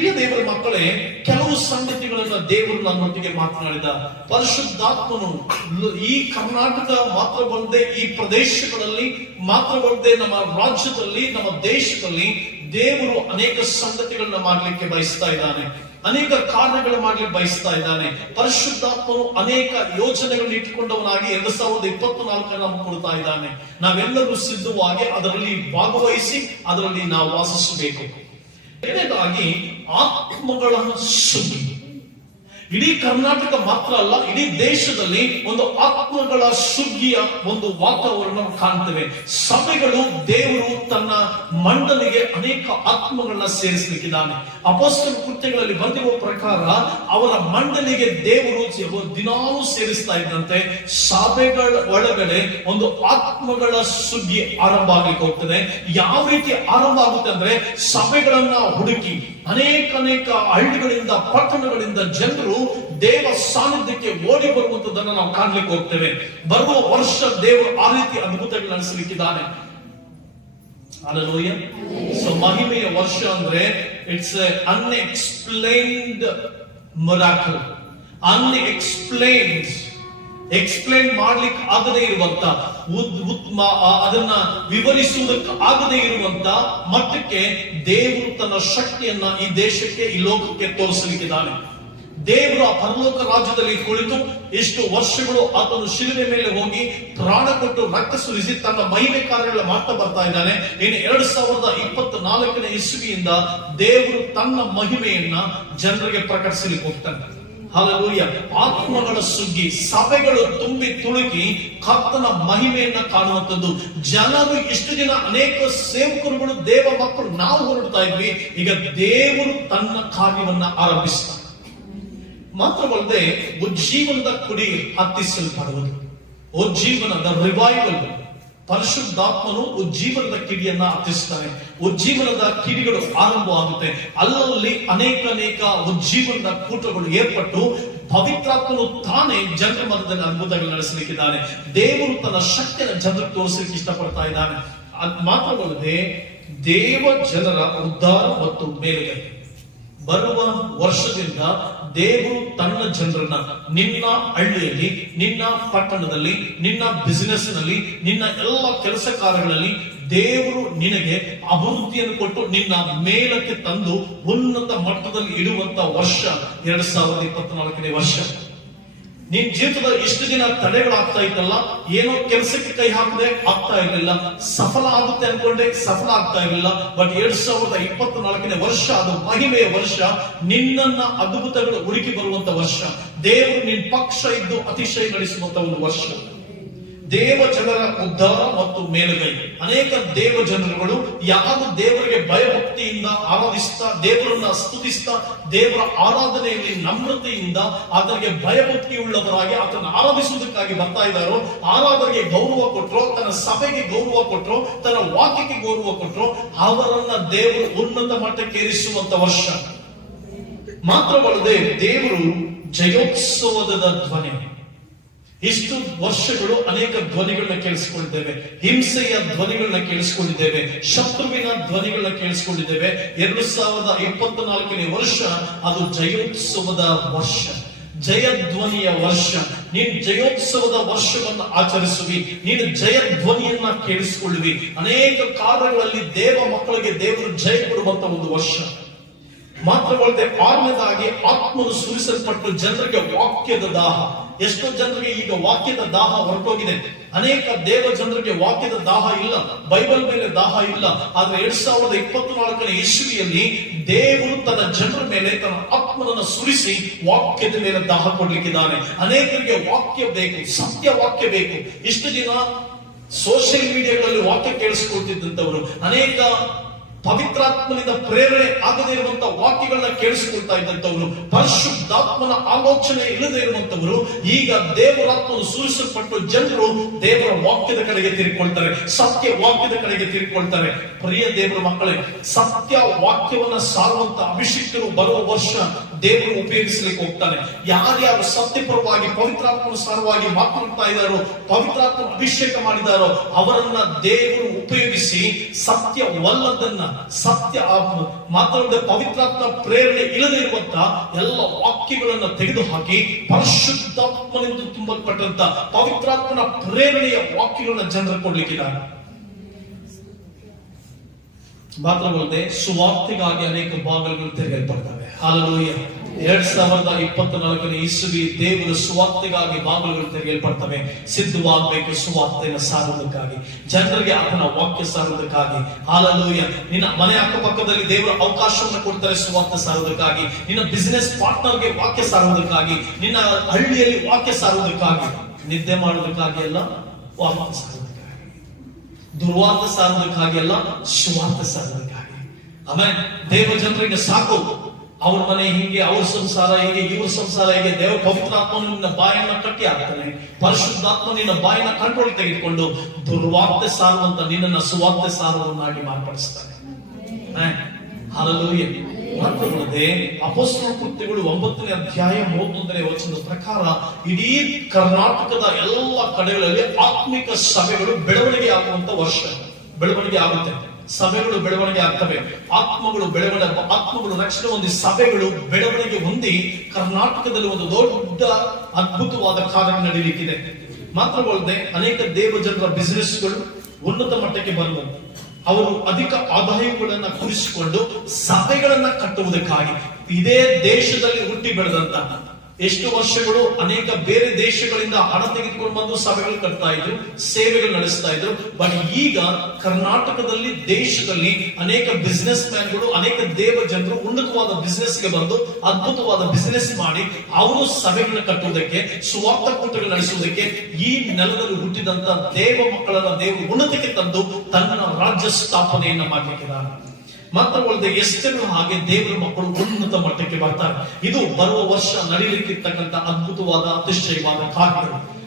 ಪ್ರಿಯ ದೇವರ ಮಕ್ಕಳೇ, ಕೆಲವು ಸಂಗತಿಗಳನ್ನ ದೇವರು ನನ್ನೊಟ್ಟಿಗೆ ಮಾತನಾಡಿದ ಪರಿಶುದ್ಧಾತ್ಮನು ಈ ಕರ್ನಾಟಕ ಮಾತ್ರವಲ್ಲದೆ ಈ ಪ್ರದೇಶಗಳಲ್ಲಿ, ಮಾತ್ರವಲ್ಲದೆ ನಮ್ಮ ರಾಜ್ಯದಲ್ಲಿ, ನಮ್ಮ ದೇಶದಲ್ಲಿ ದೇವರು ಅನೇಕ ಸಂಗತಿಗಳನ್ನ ಮಾಡಲಿಕ್ಕೆ ಬಯಸ್ತಾ ಇದ್ದಾನೆ. ಅನೇಕ ಕಾರ್ಯಗಳು ಮಾಡಲಿಕ್ಕೆ ಬಯಸ್ತಾ ಇದ್ದಾನೆ. ಪರಿಶುದ್ಧಾತ್ಮನು ಅನೇಕ ಯೋಜನೆಗಳನ್ನು ಇಟ್ಟುಕೊಂಡವನಾಗಿ ಎರಡ್ ಸಾವಿರದ ಇಪ್ಪತ್ತು ನಾಲ್ಕರ ಕೊಡ್ತಾ ಇದ್ದಾನೆ. ನಾವೆಲ್ಲರೂ ಸಿದ್ಧವಾಗಿ ಅದರಲ್ಲಿ ಭಾಗವಹಿಸಿ, ಅದರಲ್ಲಿ ನಾವು ವಾಸಿಸಬೇಕು. ಎರಡನೇದಾಗಿ ಆತ್ಮಗಳ ಸುದ್ದಿ ಇಡೀ ಕರ್ನಾಟಕ ಮಾತ್ರ ಅಲ್ಲ, ಇಡೀ ದೇಶದಲ್ಲಿ ಒಂದು ಆತ್ಮಗಳ ಸುಗ್ಗಿಯ ಒಂದು ವಾತಾವರಣ ಕಾಣ್ತೇವೆ. ಸಭೆಗಳು ದೇವರು ತನ್ನ ಮಂಡಲಿಗೆ ಅನೇಕ ಆತ್ಮಗಳನ್ನ ಸೇರಿಸಲಿಕ್ಕಿದ್ದಾನೆ ಅಪೋಸ್ತಲ ಕೃತ್ಯಗಳಲ್ಲಿ ಬಂದಿರುವ ಪ್ರಕಾರ ಅವರ ಮಂಡಲಿಗೆ ದೇವರು ದಿನಾಲೂ ಸೇರಿಸ್ತಾ ಇದ್ದಂತೆ ಸಭೆಗಳ ಒಳಗಡೆ ಒಂದು ಆತ್ಮಗಳ ಸುಗ್ಗಿ ಆರಂಭ ಆಗ್ಲಿಕ್ಕೆ ಹೋಗ್ತದೆ. ಯಾವ ರೀತಿ ಆರಂಭ ಆಗುತ್ತೆ ಅಂದ್ರೆ ಸಭೆಗಳನ್ನ ಹುಡುಕಿ ಅನೇಕ ಅನೇಕ ಹಳ್ಳಿಗಳಿಂದ, ಪಟ್ಟಣಗಳಿಂದ ಜನರು ದೇವ ಸಾನ್ನಿಧ್ಯಕ್ಕೆ ಓಡಿ ಬರುವಂತದನ್ನ ನಾವು ಕಾಣ್ಲಿಕ್ಕೆ ಹೋಗ್ತೇವೆ. ಬರುವ ವರ್ಷ ದೇವರು ಆ ರೀತಿ ಅದ್ಭುತಗಳು ನಡೆಸಲಿಕ್ಕಿದ್ದಾನೆ ಸೊ ಮಹಿಮೆಯ ವರ್ಷ ಅಂದ್ರೆ it's unexplained miracle unexplained explain ಮಾಡ್ಲಿಕ್ಕೆ ಆಗದೇ ಇರುವಂತ ಅದನ್ನ ವಿವರಿಸುವುದಕ್ಕೆ ಆಗದೇ ಇರುವಂತ ಮಟ್ಟಕ್ಕೆ ದೇವರು ತನ್ನ ಶಕ್ತಿಯನ್ನ ಈ ದೇಶಕ್ಕೆ, ಈ ಲೋಕಕ್ಕೆ ತೋರಿಸಲಿಕ್ಕಿದ್ದಾನೆ. ದೇವರು ಆ ಪರಲೋಕ ರಾಜ್ಯದಲ್ಲಿ ಕುಳಿತು ಎಷ್ಟು ವರ್ಷಗಳು ಆತನು ಶಿಲುವೆ ಮೇಲೆ ಹೋಗಿ ಪ್ರಾಣ ಕೊಟ್ಟು ರಕ್ತ ಸುರಿಸಿ ತನ್ನ ಮಹಿಮೆ ಕಾರ್ಯಗಳ ಮಾಡ್ತಾ ಬರ್ತಾ ಇದ್ದಾನೆ. ಇನ್ನು ಎರಡ್ ಸಾವಿರದ ಇಪ್ಪತ್ತ್ ನಾಲ್ಕನೇ ಇಸುವಿಯಿಂದ ದೇವರು ತನ್ನ ಮಹಿಮೆಯನ್ನ ಜನರಿಗೆ ಪ್ರಕಟಿಸಲಿಕ್ಕೆ ಹೋಗ್ತಾನೆ. ಹಾಲೆಲೂಯ ಆತ್ಮಗಳ ಸುಗ್ಗಿ, ಸಭೆಗಳು ತುಂಬಿ ತುಳುಕಿ ಕರ್ತನ ಮಹಿಮೆಯನ್ನ ಕಾಣುವಂಥದ್ದು. ಜನರು ಇಷ್ಟು ದಿನ ಅನೇಕ ಸೇವಕರುಗಳು, ದೇವ ಮಕ್ಕಳು ನಾವು ಹೊರಡ್ತಾ ಇದ್ವಿ. ಈಗ ದೇವರು ತನ್ನ ಕಾರ್ಯವನ್ನ ಆರಂಭಿಸ್ತಾನೆ. ಮಾತ್ರವಲ್ಲದೆ, ಉಜ್ಜೀವನದ ಕುಡಿ ಹತ್ತಿಸಲ್ಪಡುವುದು. ಉಜ್ಜೀವನದ ರಿವೈವಲ್ ಪರಿಶುದ್ಧಾತ್ಮನು ಉಜ್ಜೀವನದ ಕಿಡಿಯನ್ನ ಅರ್ಥಿಸ್ತಾನೆ ಉಜ್ಜೀವನದ ಕಿಡಿಗಳು ಆರಂಭ ಆಗುತ್ತೆ. ಅಲ್ಲಲ್ಲಿ ಅನೇಕ ಅನೇಕ ಉಜ್ಜೀವನದ ಕೂಟಗಳು ಏರ್ಪಟ್ಟು ಪವಿತ್ರಾತ್ಮನು ತಾನೇ ಜನರ ಮನದಲ್ಲಿ ಅದ್ಭುತಗಳು ನಡೆಸಲಿಕ್ಕಿದ್ದಾನೆ. ದೇವರು ತನ್ನ ಶಕ್ತಿಯನ್ನು ಜನರು ತೋರಿಸಲಿಕ್ಕೆ ಇಷ್ಟಪಡ್ತಾ ಇದ್ದಾನೆ. ಅದು ಮಾತ್ರವಲ್ಲದೆ ದೇವ ಜನರ ಉದ್ಧಾರ ಮತ್ತು ಮೇಲುಗೈ. ಬರುವ ವರ್ಷದಿಂದ ದೇವರು ತನ್ನ ಜನರನ್ನ ನಿನ್ನ ಹಳ್ಳಿಯಲ್ಲಿ, ನಿನ್ನ ಪಟ್ಟಣದಲ್ಲಿ, ನಿನ್ನ ಬಿಸಿನೆಸ್ನಲ್ಲಿ ನಿನ್ನ ಎಲ್ಲ ಕೆಲಸ ಕಾರ್ಯಗಳಲ್ಲಿ ದೇವರು ನಿನಗೆ ಅಭಿವೃದ್ಧಿಯನ್ನು ಕೊಟ್ಟು ನಿನ್ನ ಮೇಲಕ್ಕೆ ತಂದು ಉನ್ನತ ಮಟ್ಟದಲ್ಲಿ ಇಡುವಂತ ವರ್ಷ, ಎರಡ್ ಸಾವಿರದ ಇಪ್ಪತ್ನಾಲ್ಕನೇ ವರ್ಷ. ನಿನ್ ಜೀವಿತದ ಇಷ್ಟು ದಿನ ತಡೆಗಳಾಗ್ತಾ ಇತ್ತಲ್ಲ, ಏನೋ ಕೆಲಸಕ್ಕೆ ಕೈ ಹಾಕದೆ ಆಗ್ತಾ ಇರಲಿಲ್ಲ. ಸಫಲ ಆಗುತ್ತೆ ಅನ್ಕೊಂಡೆ, ಸಫಲ ಆಗ್ತಾ ಇರಲಿಲ್ಲ. ಬಟ್ ಎರಡ್ ಸಾವಿರದ ಇಪ್ಪತ್ನಾಲ್ಕನೇ ವರ್ಷ, ಅದು ಮಹಿಮೆಯ ವರ್ಷ. ನಿನ್ನನ್ನ ಅದ್ಭುತಗಳು ಹುಡುಕಿ ಬರುವಂತ ವರ್ಷ. ದೇವರು ನಿನ್ ಪಕ್ಷ ಇದ್ದು ಅತಿಶಯ ನಡೆಸುವಂತ ಒಂದು ವರ್ಷ. ದೇವ ಜನರ ಉದ್ಧಾರ ಮತ್ತು ಮೇಲುಗೈ. ಅನೇಕ ದೇವ ಜನರುಗಳು ಯಾವ ದೇವರಿಗೆ ಭಯಭಕ್ತಿಯಿಂದ ಆರಾಧಿಸ್ತಾ, ದೇವರನ್ನ ಸ್ತುತಿಸ್ತಾ, ದೇವರ ಆರಾಧನೆಯಲ್ಲಿ ನಮ್ರತೆಯಿಂದ ಆತನಿಗೆ ಭಯಭಕ್ತಿ ಉಳ್ಳವರಾಗಿ ಆತನ ಆರಾಧಿಸುವುದಕ್ಕಾಗಿ ಬರ್ತಾ ಇದ್ದಾರೋ, ಆರಾಧನೆಗೆ ಗೌರವ ಕೊಟ್ಟರು ತನ್ನ ಸಭೆಗೆ ಗೌರವ ಕೊಟ್ಟರು ತನ್ನ ವಾಕ್ಯಕ್ಕೆ ಗೌರವ ಕೊಟ್ಟರು ಅವರನ್ನ ದೇವರು ಉನ್ನತ ಮಟ್ಟಕ್ಕೆ ಏರಿಸುವಂತ ವರ್ಷ. ಮಾತ್ರವಲ್ಲದೆ ದೇವರು ಜಯೋತ್ಸವದ ಧ್ವನಿ. ಇಷ್ಟು ವರ್ಷಗಳು ಅನೇಕ ಧ್ವನಿಗಳನ್ನ ಕೇಳಿಸ್ಕೊಂಡಿದ್ದೇವೆ. ಹಿಂಸೆಯ ಧ್ವನಿಗಳನ್ನ ಕೇಳಿಸ್ಕೊಂಡಿದ್ದೇವೆ. ಶತ್ರುವಿನ ಧ್ವನಿಗಳನ್ನ ಕೇಳಿಸಿಕೊಂಡಿದ್ದೇವೆ. ಎರಡು ಸಾವಿರದ ಇಪ್ಪತ್ನಾಲ್ಕನೇ ವರ್ಷ ಅದು ಜಯೋತ್ಸವದ ವರ್ಷ. ಜಯಧ್ವನಿಯ ವರ್ಷ. ನೀನು ಜಯೋತ್ಸವದ ವರ್ಷವನ್ನು ಆಚರಿಸುವಿ. ನೀನು ಜಯಧ್ವನಿಯನ್ನ ಕೇಳಿಸಿಕೊಳ್ಳುವಿ. ಅನೇಕ ಕಾರ್ಯಗಳಲ್ಲಿ ದೇವ ಮಕ್ಕಳಿಗೆ ದೇವರು ಜಯ ಕೊಡುವಂತ ಒಂದು ವರ್ಷ. ಮಾತ್ರವಲ್ಲದೆ ಆತ್ಮನು ಸುರಿಸಲ್ಪಟ್ಟು ಜನರಿಗೆ ವಾಕ್ಯದ ದಾಹ. ಎಷ್ಟೋ ಜನರಿಗೆ ಈಗ ವಾಕ್ಯದ ದಾಹ ಹೊರಟೋಗಿದೆ. ಅನೇಕ ದೇವ ಜನರಿಗೆ ವಾಕ್ಯದ ದಾಹ ಇಲ್ಲ, ಬೈಬಲ್ ಮೇಲೆ ದಾಹ ಇಲ್ಲ. ಆದ್ರೆ ಎರಡ್ ಸಾವಿರದ ಇಪ್ಪತ್ನಾಲ್ಕನೇ ಇಸ್ವಿಯಲ್ಲಿ ದೇವರು ತನ್ನ ಜನರ ಮೇಲೆ ತನ್ನ ಆತ್ಮನನ್ನು ಸುರಿಸಿ ವಾಕ್ಯದ ಮೇಲೆ ದಾಹ ಕೊಡ್ಲಿಕ್ಕಿದ್ದಾನೆ. ಅನೇಕರಿಗೆ ವಾಕ್ಯ ಬೇಕು, ಸತ್ಯ ವಾಕ್ಯ ಬೇಕು. ಇಷ್ಟು ದಿನ ಸೋಷಿಯಲ್ ಮೀಡಿಯಾಗಳಲ್ಲಿ ವಾಕ್ಯ ಕೇಳಿಸ್ಕೊಳ್ತಿದ್ದಂಥವರು, ಅನೇಕ ಪವಿತ್ರಾತ್ಮನಿಂದ ಪ್ರೇರಣೆ ಆಗದೇ ಇರುವಂತಹ ವಾಕ್ಯಗಳನ್ನ ಕೇಳಿಸಿಕೊಳ್ತಾ ಇದ್ದಂಥವರು, ಪರಿಶುದ್ಧಾತ್ಮನ ಆಲೋಚನೆ ಇಲ್ಲದೆ ಇರುವಂತವರು ಈಗ ದೇವರಾತ್ಮನು ಸೂಚಿಸಲ್ಪಟ್ಟು ಜನರು ದೇವರ ವಾಕ್ಯದ ಕಡೆಗೆ ತಿರುಗಿಕೊಳ್ತಾರೆ ಸತ್ಯ ವಾಕ್ಯದ ಕಡೆಗೆ ತಿರುಗಿಕೊಳ್ತಾರೆ ಪ್ರಿಯ ದೇವರ ಮಕ್ಕಳೇ, ಸತ್ಯ ವಾಕ್ಯವನ್ನ ಸಾರುವಂತ ಅಭಿಷಿಕ್ತರು ಬರುವ ವರ್ಷ ದೇವರು ಉಪಯೋಗಿಸಲಿಕ್ಕೆ ಹೋಗ್ತಾನೆ. ಯಾರ್ಯಾರು ಸತ್ಯಪರವಾಗಿ ಪವಿತ್ರಾತ್ಮನುಸಾರವಾಗಿ ಮಾತನಾಡ್ತಾ ಇದ್ದಾರೋ ಪವಿತ್ರಾತ್ಮ ಅಭಿಷೇಕ ಮಾಡಿದಾರೋ ಅವರನ್ನ ದೇವರು ಉಪಯೋಗಿಸಿ ಸತ್ಯವಲ್ಲದನ್ನ, ಸತ್ಯ ಮಾತಾಡದೆ ಪವಿತ್ರಾತ್ಮ ಪ್ರೇರಣೆ ಇಲ್ಲದೆ ಇರುವಂತ ಎಲ್ಲ ವಾಕ್ಯಗಳನ್ನ ತೆಗೆದುಹಾಕಿ ಪರಿಶುದ್ಧಾತ್ಮನಿಂದ ತುಂಬಲ್ಪಟ್ಟಂತ ಪವಿತ್ರಾತ್ಮನ ಪ್ರೇರಣೆಯ ವಾಕ್ಯಗಳನ್ನ ಜನರು ಕೊಡ್ಲಿಕ್ಕಿದ್ದಾರೆ. ಮಾತ್ರವಲ್ಲದೆ ಸುವಾರ್ತೆಗಾಗಿ ಅನೇಕ ಭಾಗಗಳು ತೆರೆಯಲ್ಪಡ್ತವೆ. ಹಾಲೆಲೂಯ ಎರಡ್ ಸಾವಿರದ ಇಪ್ಪತ್ನಾಲ್ಕನೇ ಇಸುವಿ ದೇವರ ಸುವಾರ್ತೆಗಾಗಿ ಬಾಗಿಲುಗಳು ತೆರೆಯಲ್ಪಡ್ತವೆ. ಸಿದ್ಧವಾಗಬೇಕು ಸುವಾರ್ತೆಯನ್ನು ಸಾರುವುದಕ್ಕಾಗಿ. ಜನರಿಗೆ ಆತನ ವಾಕ್ಯ ಸಾರುವುದಕ್ಕಾಗಿ. ಹಾಲಲೂಯ ನಿನ್ನ ಮನೆ ಅಕ್ಕಪಕ್ಕದಲ್ಲಿ ದೇವರ ಅವಕಾಶವನ್ನು ಕೊಡ್ತಾರೆ ಸುವಾರ್ತೆ ಸಾರುವುದಕ್ಕಾಗಿ. ನಿನ್ನ ಬಿಸಿನೆಸ್ ಪಾರ್ಟ್ನರ್ಗೆ ವಾಕ್ಯ ಸಾರುವುದಕ್ಕಾಗಿ. ನಿನ್ನ ಹಳ್ಳಿಯಲ್ಲಿ ವಾಕ್ಯ ಸಾರುವುದಕ್ಕಾಗಿ. ನಿದ್ದೆ ಮಾಡುವುದಕ್ಕಾಗಿ ಎಲ್ಲ ವಾಕ್ಯ ಸಾರುವುದಕ್ಕಾಗಿ. ದುರ್ವಾರ್ಥ ಸಾರುವುದಕ್ಕಾಗಿ ಅಲ್ಲ ಸುವಾರ್ಥ ಸಾರುವುದಕ್ಕಾಗಿ. ಆಮೇಲೆ ದೇವ ಜನರಿಗೆ ಸಾಕು. ಅವ್ರ ಮನೆ ಹೀಗೆ, ಅವ್ರ ಸಂಸಾರ ಹೀಗೆ, ಇವ್ರ ಸಂಸಾರ ಹೀಗೆ, ದೇವ ಪವಿತ್ರಾತ್ಮ ನಿನ್ನ ಬಾಯನ್ನ ಕಟ್ಟಿ ಹಾಕ್ತಾನೆ ಪರಿಶುದ್ಧಾತ್ಮ ನಿನ್ನ ಬಾಯನ್ನ ಕಂಟ್ರೋಲ್ ತೆಗೆದುಕೊಂಡು ದುರ್ವಾರ್ತೆ ಸಾರುವಂತ ನಿನ್ನ ಸುವಾರ್ತೆ ಸಾರುವನ್ನಾಗಿ ಮಾರ್ಪಡಿಸ್ತಾನೆ. ಹಲಲೂಯ ಮಾತ್ರವಲ್ಲದೆ ಅಪಸ್ತ್ರ ಕೃತ್ಯಗಳು ಒಂಬತ್ತನೇ ಅಧ್ಯಾಯ ಮೂವತ್ತೊಂದನೇ ವಚನದ ಪ್ರಕಾರ ಇಡೀ ಕರ್ನಾಟಕದ ಎಲ್ಲ ಕಡೆಗಳಲ್ಲಿ ಆತ್ಮಿಕ ಸಭೆಗಳು ಬೆಳವಣಿಗೆ ಆಗುವಂತ ವರ್ಷ. ಬೆಳವಣಿಗೆ ಆಗುತ್ತೆ. ಸಭೆಗಳು ಬೆಳವಣಿಗೆ ಆಗ್ತವೆ. ಆತ್ಮಗಳು ಬೆಳವಣಿಗೆ ಆತ್ಮಗಳು ರಕ್ಷಣೆ ಹೊಂದಿ ಸಭೆಗಳು ಬೆಳವಣಿಗೆ ಹೊಂದಿ ಕರ್ನಾಟಕದಲ್ಲಿ ಒಂದು ದೊಡ್ಡ ಅದ್ಭುತವಾದ ಕಾರ್ಯ ನಡೀಲಿಕ್ಕಿದೆ. ಮಾತ್ರವಲ್ಲದೆ ಅನೇಕ ದೇವಜನರ ಬಿಸಿನೆಸ್ಗಳು ಉನ್ನತ ಮಟ್ಟಕ್ಕೆ ಬರುವುದು ಅವರು ಅಧಿಕ ಆದಾಯಗಳನ್ನ ಕುರಿಸಿಕೊಂಡು ಸಭೆಗಳನ್ನ ಕಟ್ಟುವುದಕ್ಕಾಗಿ ಇದೇ ದೇಶದಲ್ಲಿ ಹುಟ್ಟಿ ಬೆಳೆದಂತ ಎಷ್ಟು ವರ್ಷಗಳು ಅನೇಕ ಬೇರೆ ದೇಶಗಳಿಂದ ಹಣ ತೆಗೆದುಕೊಂಡು ಬಂದು ಸಭೆಗಳು ಕಟ್ತಾ ಇದ್ರು, ಸೇವೆಗಳು ನಡೆಸ್ತಾ ಇದ್ರು. ಬಟ್ ಈಗ ಕರ್ನಾಟಕದಲ್ಲಿ, ದೇಶದಲ್ಲಿ ಅನೇಕ ಬಿಸ್ನೆಸ್ ಮ್ಯಾನ್ಗಳು ಅನೇಕ ದೇವ ಜನರು ಉನ್ನತವಾದ ಬಿಸ್ನೆಸ್ಗೆ ಬಂದು ಅದ್ಭುತವಾದ ಬಿಸ್ನೆಸ್ ಮಾಡಿ ಅವರು ಸಭೆಗಳನ್ನ ಕಟ್ಟುವುದಕ್ಕೆ, ಸ್ವಾರ್ಥ ಕೂಟಗಳು ನಡೆಸುವುದಕ್ಕೆ ಈ ನೆಲದಲ್ಲಿ ಹುಟ್ಟಿದಂತ ದೇವ ಮಕ್ಕಳನ್ನ ದೇವರು ಉನ್ನತಕ್ಕೆ ತಂದು ತನ್ನ ರಾಜ್ಯ ಸ್ಥಾಪನೆಯನ್ನ ಮಾಡಲಿಕ್ಕಿದ್ದಾರೆ ಮಾತ್ರವಲ್ಲದೆ ಎಷ್ಟನ್ನು ಹಾಗೆ ದೇವರ ಮಕ್ಕಳು ಉನ್ನತ ಮಟ್ಟಕ್ಕೆ ಬರ್ತಾರೆ. ಇದು ಬರುವ ವರ್ಷ ನಡೀಲಿಕ್ಕಿರ್ತಕ್ಕಂಥ ಅದ್ಭುತವಾದ ಅತಿಶಯವಾದ ಕಾರ್ಯಗಳು.